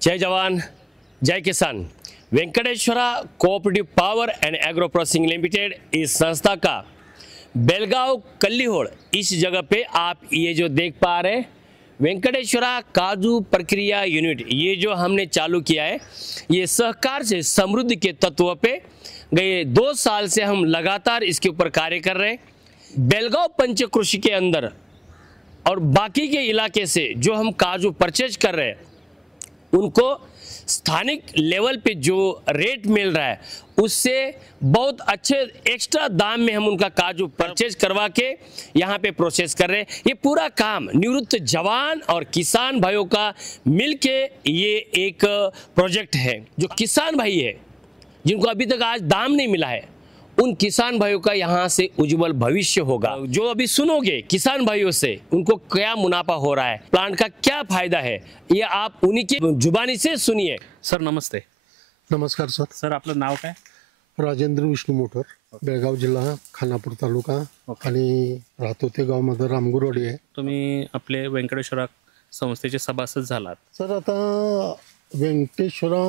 जय जवान जय किसान। Venkateshwara cooperative power and agro processing limited इस संस्था का बेलगांव कल्लीहोड़ इस जगह पे आप ये जो देख पा रहे हैं वेंकटेश्वरा काजू प्रक्रिया यूनिट, ये जो हमने चालू किया है ये सहकार से समृद्धि के तत्व पे गए 2 साल से हम लगातार इसके ऊपर कार्य कर रहे हैं। बेलगांव पंचकृषि के अंदर और बाकी के इलाके से जो हम काजू परचेज कर रहे हैं उनको स्थानिक लेवल पे जो रेट मिल रहा है उससे बहुत अच्छे एक्स्ट्रा दाम में हम उनका काजू परचेज करवा के यहाँ पे प्रोसेस कर रहे हैं। ये पूरा काम निवृत्त जवान और किसान भाइयों का मिलके ये एक प्रोजेक्ट है। जो किसान भाई है जिनको अभी तक आज दाम नहीं मिला है उन किसान भाइयों का यहाँ से उज्जवल भविष्य होगा। जो अभी सुनोगे किसान भाइयों से उनको क्या मुनाफा हो रहा है, प्लांट का क्या फायदा है, ये आप उन्हीं की जुबानी से सुनिए। सर नमस्ते। नमस्कार सर। सर आपलं नाव काय? राजेंद्र विष्णू मोटर, बेळगाव जिल्हा, खानापूर तालुका आणि राहतो ते गावामध्ये रामगुरवाडी आहे। तुम्ही आपले व्यंकटेश्वरा संस्थेचे सभासद झालात। सर आता व्यंकटेश्वरा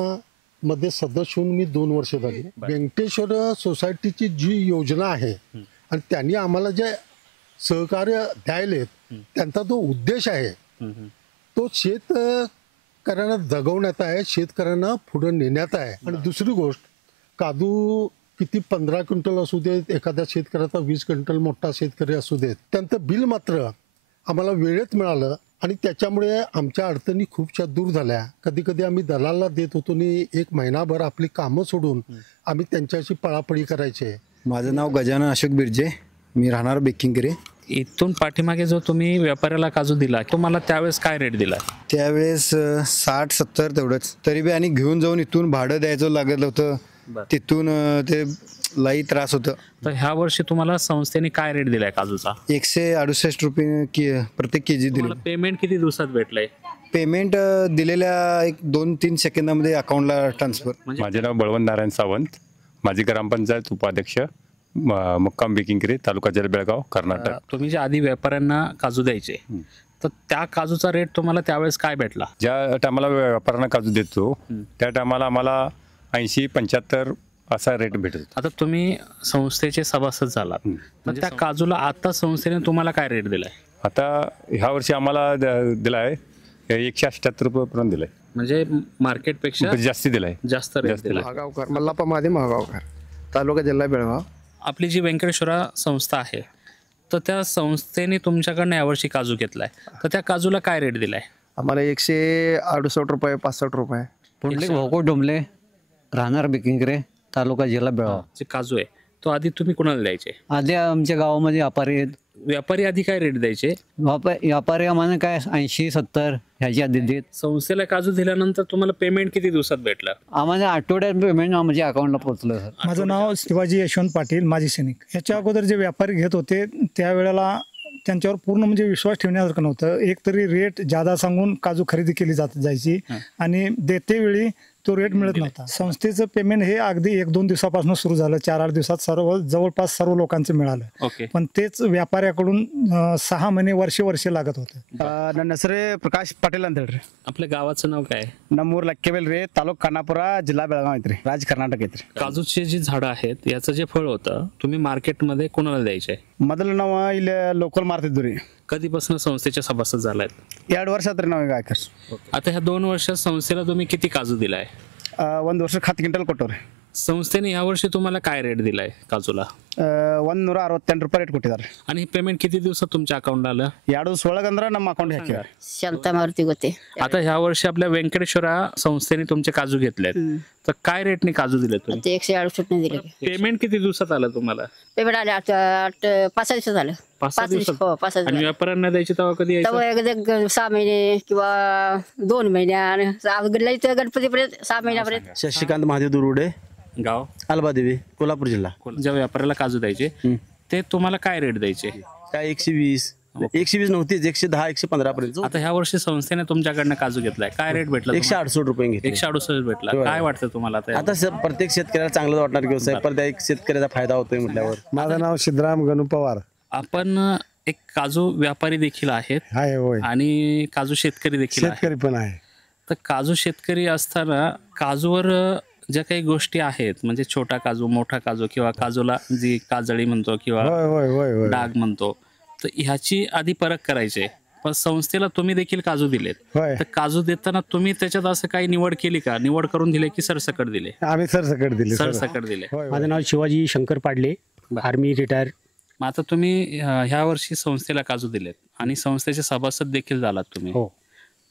मध्ये सदस्य होऊन मी 2 वर्ष झाली। व्यंकटेश्वर सोसायटीची जी योजना आहे आणि त्यांनी आम्हाला जे सहकार्य द्यायलेत त्यांचा जो उद्देश आहे तो शेतकऱ्यांना जगवण्याचा आहे, शेतकऱ्यांना पुढे नेण्याचा आहे। आणि दुसरी गोष्ट काजू किती 15 क्विंटल असू देत, एखाद्या शेतकऱ्याचा 20 क्विंटल मोठा शेतकरी असू देत, त्यांचं बिल मात्र आम्हाला वेळेत मिळालं आणि त्याच्यामुळे आमच्या अडचणी खूपशा दूर झाल्या। कधी कधी आम्ही दलालला देत होतो आणि 1 महिनाभर आपली कामं सोडून आम्ही त्यांच्याशी पळापळी करायचे। माझं नाव गजानन अशोक बिर्जे, मी राहणार बेकिंगरे। इथून पाठीमागे जो तुम्ही व्यापाऱ्याला काजू दिला तुम्हाला त्यावेळेस काय रेट दिला? त्यावेळेस 60-70 तेवढंच, तरी बी आणि घेऊन जाऊन इथून भाडं द्यायचं लागलं होतं, तिथून ते लई त्रास होतं। तर ह्या वर्षी तुम्हाला संस्थेने काय रेट दिलाय काजूचा? 168 रुपये प्रत्येक केजी दिलं। पेमेंट किती दिवसात भेटलंय? पेमेंट दिलेल्या 1-2-3 सेकंदामध्ये अकाउंटला ट्रान्सफर। माझे नाव बळवंत नारायण सावंत, माजी ग्रामपंचायत उपाध्यक्ष, मुक्काम बेकिंगरे, तालुका जिल्हा बेळगाव, कर्नाटक। तुम्ही जे आधी व्यापाऱ्यांना काजू द्यायचे तर त्या काजूचा रेट तुम्हाला त्यावेळेस काय भेटला? ज्या टायमाला व्यापाऱ्यांना काजू देतो त्या टायमाला आम्हाला 80-75 असा रेट भेटत होता। आता तुम्ही संस्थेचे सभासद झालात तर त्या काजूला आता संस्थेने तुम्हाला काय रेट दिलाय? आता ह्या वर्षी आम्हाला दिलाय 178 रुपये पर्यंत दिलाय, म्हणजे मार्केटपेक्षा जास्ती दिलाय, जास्त रेट दिलाय। महागावकर, मल्लाप्पा महादेव महागावकर, तालुका जिल्हा बेळगाव। आपली जी व्यंकटेश्वरा संस्था आहे तर त्या संस्थेने तुमच्याकडनं यावर्षी काजू घेतलाय तर त्या काजूला काय रेट दिलाय? आम्हाला 168 रुपये, 65 रुपये। पुंडलिक भाऊ डोंबले, राहणार बेकिंगरे, तालुका जिल्हा बेळगाव। जे काजू आहे तो आधी तुम्ही कुणाला द्यायचे? आधी आमच्या गावामध्ये व्यापारी आहेत। व्यापारी आधी काय रेट द्यायचे? व्यापारी आम्हाला काय 80-70 ह्याची आधी देत। संस्थेला काजू दिल्यानंतर तुम्हाला पेमेंट किती दिवसात भेटलं? आम्हाला आठवड्यात पेमेंट माझ्या अकाउंटला पोहोचलं सर। माझं नाव शिवाजी यशवंत पाटील, माजी सैनिक। याच्या अगोदर जे व्यापारी घेत होते त्यावेळेला त्यांच्यावर पूर्ण म्हणजे विश्वास ठेवण्यासारखं नव्हतं। एक तरी रेट जादा सांगून काजू खरेदी केली जायची आणि देते वेळी तो रेट मिळत नव्हता। संस्थेचं पेमेंट हे अगदी 1-2 दिवसापासून सुरू झालं, 4-8 दिवसात जवळपास सर्व लोकांचं मिळालं। पण तेच व्यापाऱ्याकडून 6 महिने वर्ष लागत होतं। ನನ್ನ ಹೆಸರೇ ಪ್ರಕಾಶ್ ಪಾಟೀಲ್ ಅಂತ ಹೇಳ್ರಿ। आपल्या गावाचं नाव काय? ನಮ್ಮೂರು ಲಕ್ಕೆಬೆಲ್ ರೀ, ತಾಲೂಕು ಖಾನಾಪುರ, ಜಿಲ್ಲಾ ಬೆಳಗಾವ್ ಐತ್ರಿ, ರಾಜ್ಯ ಕರ್ನಾಟಕ ಐತ್ರಿ। काजूचे जे झाडं आहेत याचं जे फळ होतं तुम्ही मार्केटमध्ये कोणाला द्यायचे? ಮೊದಲು ನಾವು ಇಲ್ಲಿ ಲೋಕಲ್ ಮಾರ್ತಿದ್ವಿ ರೀ। कधीपासून संस्थेचे सभासद झालायत? 2 ವರ್ಷ ಆತ್ರಿ ನಾವು ಈಗ ಹಾಕರ್। आता ह्या 2 वर्षात संस्थेला तुम्ही किती काजू दिलाय? 1 ವರ್ಷ 10 ಕ್ವಿಂಟಲ್ ಕೊಟ್ಟವ್ರಿ। संस्थेने यावर्षी तुम्हाला काय रेट दिलाय काजूला? 168 रुपये रेट ಕೊಟ್ಟಿದ್ದಾರೆ। आणि पेमेंट किती दिवसात तुमच्या अकाउंटला आलं? 2 ದಿವಸ ಒಳಗಂದ್ರ ನಮ್ಮ ಅಕೌಂಟ್ ಹಾಕಿದ್ದಾರೆ। शांता मारुती गोते। आता ह्या वर्षी आपल्या व्यंकटेश्वरा संस्थेने तुमचे काजू घेतलेत तर काय रेटने काजू दिले तुम्ही? ते 168 दिले। पेमेंट किती दिवसात आलं तुम्हाला? पेमेंट आले 5 दिवसात झालं। 5 दिवसात? हो 5 आणि व्यापाऱ्यांना द्यायचे तेव्हा कधी यायचं? तेव्हा 6 महिने किंवा 2 महिन्या गणपतीपर्यंत 6 महिन्यापर्यंत। शशिकांत महादेव दुरुडे, गाव अल्बादेवी, कोल्हापूर जिल्हा। ज्या व्यापाऱ्याला काजू द्यायचे ते तुम्हाला काय रेट द्यायचे? काय 120 नव्हतीच, 110, 115 पर्यंत। आता ह्या वर्षी संस्थेने तुमच्याकडनं काजू घेतलाय, काय रेट भेटला? 168 रुपये घेतले। 168 भेटला। काय वाटतं तुम्हाला आता प्रत्येक शेतकऱ्याला चांगलं वाटणार की साहेब, प्रत्येक शेतकऱ्याचा फायदा होतोय म्हटल्यावर। माझं नाव सिद्धराम गणू पवार। आपण एक काजू व्यापारी देखील आहेत हाय होय, आणि काजू शेतकरी देखील आहेत। शेतकरी पण आहे। तर काजू शेतकरी असताना काजूवर ज्या काही गोष्टी आहेत म्हणजे छोटा काजू, मोठा काजू किंवा काजूला जी काजळी म्हणतो किंवा डाग म्हणतो, तर ह्याची आधी परख करायची. पण संस्थेला तुम्ही देखील काजू दिलेत, तर काजू देताना तुम्ही त्याच्यात असं काही निवड केली का? निवड करून दिले की सरसकट दिले? आम्ही सरसकट दिले. सरसकट दिले. माझं नाव शिवाजी शंकर पाडले, आर्मी रिटायर. मग आता तुम्ही ह्या वर्षी संस्थेला काजू दिलेत आणि संस्थेचे सभासद देखील झालात तुम्ही,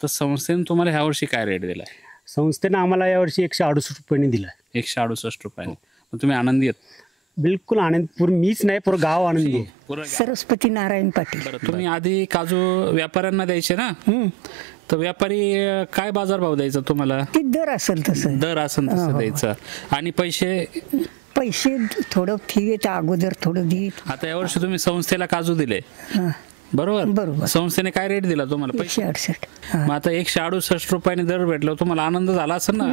तर संस्थेने तुम्हाला ह्या वर्षी काय रेट दिलाय? संस्थेनं आम्हाला यावर्षी 168 रुपयांनी दिला. 168 रुपयांनी. मग तुम्ही आनंदी आहेत? बिलकुल आनंद. पूर्ण मीच नाही, पूर्ण गाव आनंदी आहे. सरस्वती नारायण पाटील. बरं, तुम्ही आधी काजू व्यापाऱ्यांना द्यायचे ना, तर व्यापारी काय बाजारभाव द्यायचा तुम्हाला? ते दर असेल तसं द्यायचा. आणि पैसे थोडं फी येतं अगोदर थोडं देत. आता यावर्षी तुम्ही संस्थेला काजू दिले बरोबर, संस्थेने काय रेट दिला तुम्हाला? 168. मग आता 168 रुपयाने दर भेटला, तुम्हाला आनंद झाला असेल ना?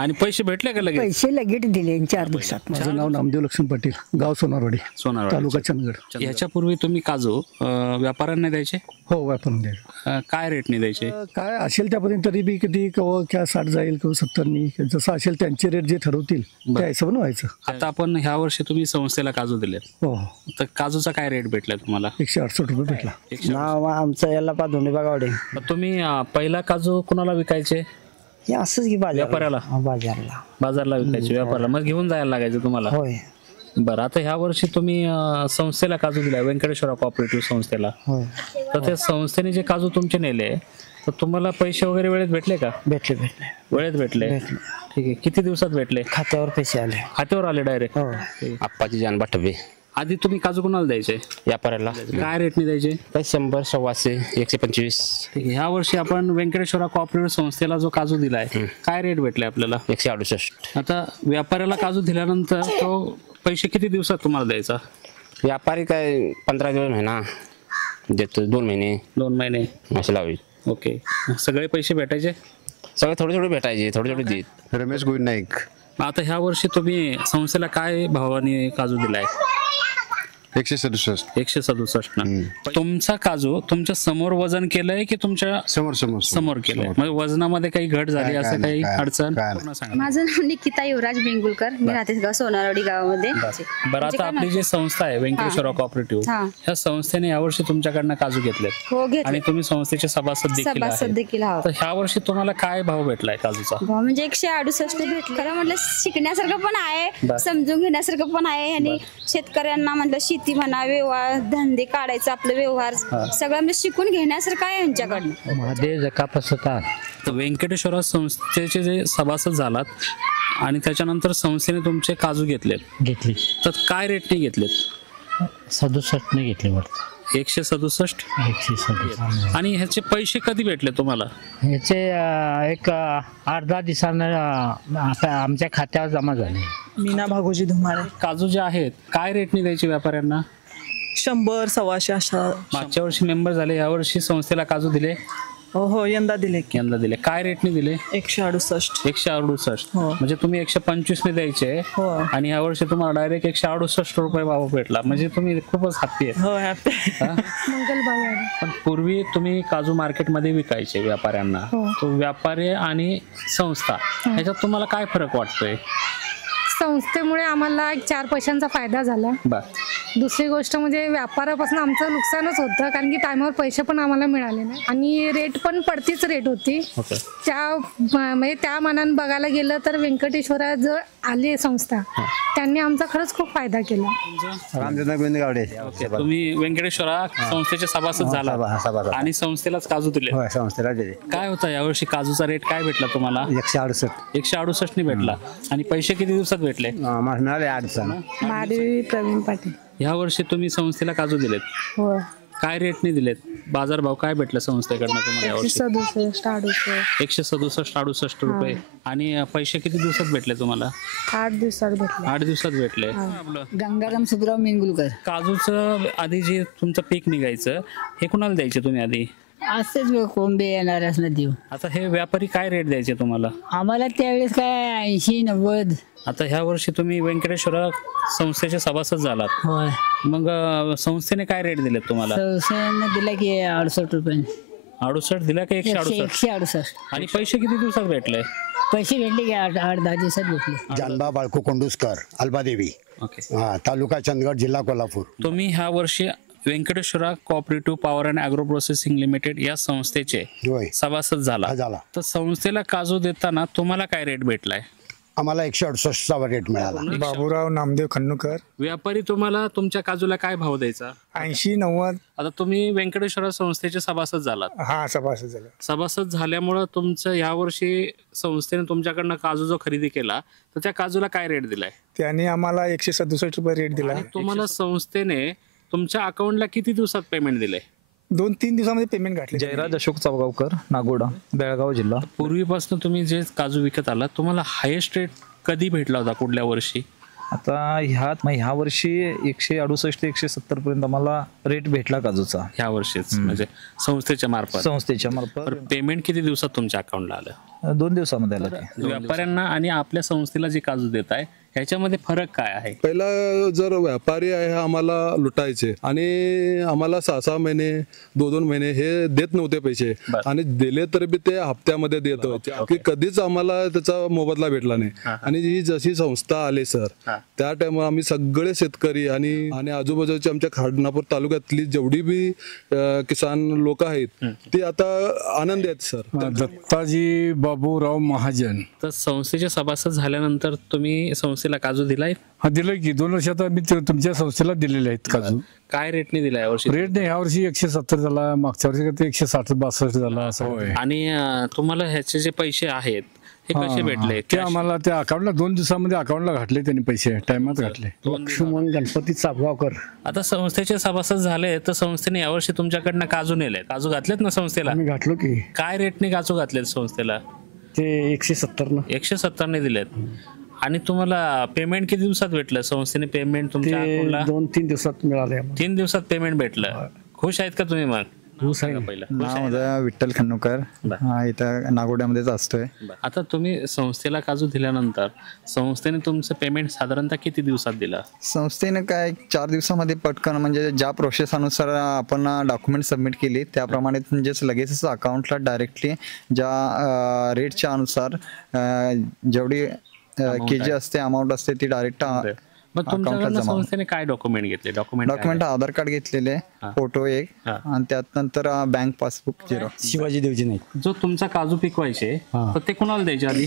आणि पैसे भेटले का लगेच? पैसे लगेच दिले 4 दिवसात. माझं नाव नामदेव लक्ष्मण पाटील, गाव सोनारवाडी, तालुका चंदगड. याच्यापूर्वी तुम्ही काजू व्यापाऱ्यांना द्यायचे? हो, व्यापाऱ्यांना द्यायचे. काय रेटने द्यायचे? काय असेल त्यापर्यंत, तरी बी कधी क्या 60 जाईल किंवा 70नी, जसं असेल त्यांचे रेट जे ठरवतील त्या हिशोबाने व्हायचं. आता आपण ह्या वर्षी तुम्ही संस्थेला काजू दिले, हो, तर काजूचा काय रेट भेटला तुम्हाला? 168 रुपये भेटला. नाव आमचं याला पाधोंडे बागावडे. तुम्ही पहिला काजू कुणाला विकायचे? हे असंच की व्यापाऱ्याला? बाजारला विकायचे, व्यापाऱ्याला. मग घेऊन जायला लागायचं तुम्हाला? होय. बरं, आता ह्या वर्षी तुम्ही संस्थेला काजू दिला, व्यंकटेश्वरा कोऑपरेटिव्ह संस्थेला, तर त्या संस्थेने जे काजू तुमचे नेले, तर तुम्हाला पैसे वगैरे वेळेत भेटले का? भेटले. वेळेत भेटले. ठीक आहे. किती दिवसात भेटले? खात्यावर पैसे आले. खात्यावर आले डायरेक्ट? आप्पाची जान बाटवे. आधी तुम्ही काजू कोणाला द्यायचे? व्यापाऱ्याला. काय रेटने द्यायचे? 100, 125, 125. ठीक आहे. ह्या वर्षी आपण व्यंकटेश्वरा कोऑपरेटिव्ह संस्थेला जो काजू दिलाय, काय रेट भेटले आपल्याला? 168. आता व्यापाऱ्याला काजू दिल्यानंतर तो पैसे किती दिवसात तुम्हाला द्यायचा? व्यापारी काय 15 दिवस महिना देतो, 2 महिने. 2 महिने असे लावी. ओके. सगळे पैसे भेटायचे? सगळे थोडे थोडे भेटायचे, थोडे थोडे देत. रमेश गोविंद नाईक. आता ह्या वर्षी तुम्ही संस्थेला काय भावाने काजू दिलाय? 167. 167 ना. तुमचा काजू तुमच्या समोर वजन केलंय की तुमच्या समोर केलंय? म्हणजे वजनामध्ये काही घट झाली असं काही अडचण? माझं नाव निकिता युवराज बेंगुलकर, मी राहते सोनारवाडी गावामध्ये. बरं, आता आपली जी संस्था आहे व्यंकटेश्वरा कोऑपरेटिव्ह, ह्या संस्थेने यावर्षी तुमच्याकडनं काजू घेतलेत आणि तुम्ही संस्थेचे सभासद देखील आहात. तर ह्या वर्षी तुम्हाला काय भाव भेटलाय काजूचा? म्हणजे 168 भेटला. खरं म्हटलं शिकण्यासारखं पण आहे, समजून घेण्यासारखं पण आहे. आणि शेतकऱ्यांना म्हटलं शेती म्हणा, व्यवहार धंदे काढायचं, आपलं व्यवहार सगळं म्हणजे शिकून घेण्यासारखं आहे यांच्याकडनं. महादेव जकापसता. तर व्यंकटेश्वरा संस्थेचे जे सभासद झालात आणि त्याच्यानंतर संस्थेने तुमचे काजू घेतले, तर काय रेटने घेतलेत? 67 ने घेतले वाटतं. 167. आणि ह्याचे पैसे कधी भेटले तुम्हाला? ह्याचे एक 8-10 दिवसानं आमच्या खात्यावर जमा झाले. मीना भागोजी धुमाळे. काजू जे आहेत काय रेटने द्यायचे व्यापाऱ्यांना? 100, 125 अशा. मागच्या वर्षी मेंबर झाले, या वर्षी संस्थेला काजू दिले? हो, यंदा दिले. काय रेटने दिले? 168. 168. म्हणजे तुम्ही 125 ने द्यायचे आणि या वर्षी तुम्हाला डायरेक्ट 168 रुपये भाव भेटला. म्हणजे तुम्ही खूपच हॅप्पी आहे. पण पूर्वी तुम्ही काजू मार्केटमध्ये विकायचे व्यापाऱ्यांना, तो व्यापारी आणि संस्था ह्याच्यात तुम्हाला काय फरक वाटतोय? संस्थेमुळे आम्हाला एक 4 पैशांचा फायदा झाला. दुसरी गोष्ट म्हणजे व्यापारापासून आमचं नुकसानच होतं, कारण की टायमावर पैसे पण आम्हाला मिळाले नाही आणि रेट पण पडतीच रेट होती. म्हणजे त्या मानाने बघायला गेलं तर व्यंकटेश्वरा जो आली संस्था त्यांनी आमचा खरंच खूप फायदा केला. रामचंद्र गोविंद गावडे. तुम्ही व्यंकटेश्वरा संस्थेचे सभासद झाला आणि संस्थेलाच काजू दिले? संस्थेला दिले. काय होता यावर्षी काजूचा रेट काय भेटला तुम्हाला? 168. 168 ने भेटला. आणि पैसे किती दिवसात भेटले? मिळाले 8 दिवसांना. महादेवी प्रवीण पाटील. या वर्षी तुम्ही संस्थेला काजू दिलेत, काय रेटने दिलेत? बाजारभाव काय भेटला संस्थेकडनं तुम्हाला यावर्षी? 167-68 रुपये. आणि पैसे किती दिवसात भेटले तुम्हाला? 8 दिवसात भेटले. 8 दिवसात भेटले. गंगाराम सुधराव मेंगुलकर. काजूचं आधी जे तुमचं पीक निघायचं हे कुणाला द्यायचे तुम्ही आधी? असेच कोंबे येणारच ना देऊ. आता हे व्यापारी काय रेट द्यायचे तुम्हाला? आम्हाला त्यावेळेस काय 80-90. आता ह्या वर्षी तुम्ही व्यंकटेश्वरा संस्थेचे सभासद झालात, मग संस्थेने काय रेट दिलेत तुम्हाला? संस्थेने दिला की 68 रुपये. 68 दिला का 168? 168. आणि पैसे किती दिवसात भेटले? पैसे भेटले की 8-10 दिवसात भेटले. जानबा बाळकू कोंडुस्कर, अल्बादेवी, तालुका चंदगड, जिल्हा कोल्हापूर. तुम्ही ह्या वर्षी Venkateshwara cooperative power and agro processing limited या संस्थेचे सभासद झाला. तर संस्थेला काजू देताना तुम्हाला काय रेट भेटलाय? आम्हाला 168चा रेट मिळाला. बाबूराव नामदेव खन्नूकर. व्यापारी तुम्हाला तुमच्या काजूला काय भाव द्यायचा? 80-90. आता तुम्ही व्यंकटेश्वरा संस्थेचे सभासद झालात. हा, सभासद झाला. सभासद झाल्यामुळं तुमचं ह्या वर्षी संस्थेने तुमच्याकडनं काजू जो खरेदी केला तर त्या काजूला काय रेट दिलाय? त्यांनी आम्हाला 167 रुपये रेट दिला. तुम्हाला संस्थेने तुमच्या अकाउंटला किती दिवसात पेमेंट दिले? 2-3 दिवसामध्ये पेमेंट घातले. जयराज अशोक चौगावकर, नागोडा, बेळगाव जिल्हा. पूर्वीपासून तुम्ही जे काजू विकत आला तुम्हाला हायेस्ट रेट कधी भेटला होता, कुठल्या वर्षी? आता ह्या वर्षी 168-170 पर्यंत आम्हाला रेट भेटला काजूचा ह्या वर्षीच, म्हणजे संस्थेच्या मार्फत. पेमेंट किती दिवसात तुमच्या अकाउंटला आलं? 2 दिवसामध्ये आलं. व्यापाऱ्यांना आणि आपल्या संस्थेला जे काजू देत आहे ह्याच्यामध्ये फरक काय आहे? पहिला जर व्यापारी आहे आम्हाला लुटायचे आणि आम्हाला 6-6 महिने 2-2 महिने हे देत नव्हते पैसे, आणि दिले तरी बी ते हप्त्यामध्ये देत होते की कधीच आम्हाला त्याचा मोबदला भेटला नाही. आणि ही जशी संस्था आली सर, त्या टाइमला आम्ही सगळे शेतकरी आणि आजूबाजूची आमच्या खाडनापूर तालुक्यातली जेवढी बी किसान लोक आहेत ती आता आनंदी आहेत सर. दत्ताजी बाबूराव महाजन. तर संस्थेचे सभासद झाल्यानंतर तुम्ही संस्थेला काजू दिलाय? हा, दिलं की 2 वर्षात आम्ही तुमच्या संस्थेला दिलेले आहेत काजू. काय रेटने दिला यावर्षी? रेट नाही, ह्या वर्षी 170 झाला, मागच्या वर्षी 160-62 झाला असं. आणि तुम्हाला ह्याचे जे पैसे आहेत हे कसे भेटले? ते आम्हाला त्या अकाउंटला 2 दिवसामध्ये अकाउंटला घातले त्यांनी, पैसे टायमात घातले. लक्ष्मण गणपती चाबगावकर. आता संस्थेचे सभासद झाले तर संस्थेने यावर्षी तुमच्याकडनं काजू नेले, काजू घातलेत ना संस्थेला? आम्ही घातलो की. काय रेटने काजू घातलेत संस्थेला? ते 170 ने दिलेत. आणि तुम्हाला पेमेंट किती दिवसात भेटलं? संस्थेने पेमेंट तुमच्या अकाउंटला 2-3 दिवसात मिळाले. 3 दिवसात पेमेंट भेटलं. खुश आहेत का तुम्ही? मग नाव विठ्ठल खन्नूकर, इथं नागोड्यामध्येच असतोय. आता तुम्ही संस्थेला काजू दिल्यानंतर संस्थेने तुमचं पेमेंट साधारणतः किती दिवसात दिलं? संस्थेने काय 4 दिवसामध्ये पटकन, म्हणजे ज्या प्रोसेसनुसार आपण डॉक्युमेंट सबमिट केली त्याप्रमाणे म्हणजेच लगेचच अकाउंटला डायरेक्टली ज्या रेटच्या अनुसार जेवढी केजी असते, अमाऊंट असते ती डायरेक्ट मग तुमच्याकडनं संस्थेने काय डॉक्युमेंट घेतले? डॉक्युमेंट आधार कार्ड घेतलेले, फोटो एक, आणि त्यात नंतर bank passbook Xerox. Shivaji Devji नाही. जो तुमचा काजू पिकवायचे तर ते कोणाला द्यायचे?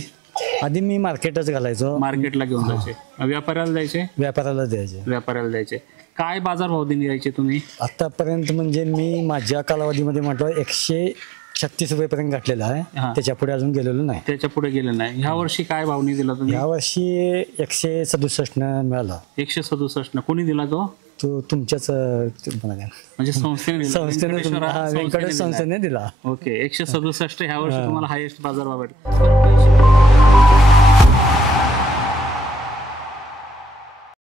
आधी मी मार्केटच घालायचो. मार्केटला घेऊन जायचे? व्यापाऱ्याला द्यायचे? व्यापाऱ्याला द्यायचे. काय बाजारभाव द्यायचे तुम्ही आतापर्यंत? म्हणजे मी माझ्या कालावधीमध्ये म्हटलं 136 रुपयेपर्यंत घातलेला आहे. त्याच्या पुढे अजून गेलेलो नाही. त्याच्या पुढे गेलं नाही. ह्या वर्षी काय भावनी दिला तुम्ही? ह्या वर्षी 167 मिळाला. 167 कोणी दिला तो? तुमच्याच म्हणजे संस्थेने संस्थेने दिला. ओके. 167 ह्या वर्षी तुम्हाला हायेस्ट बाजारभाव भेटला.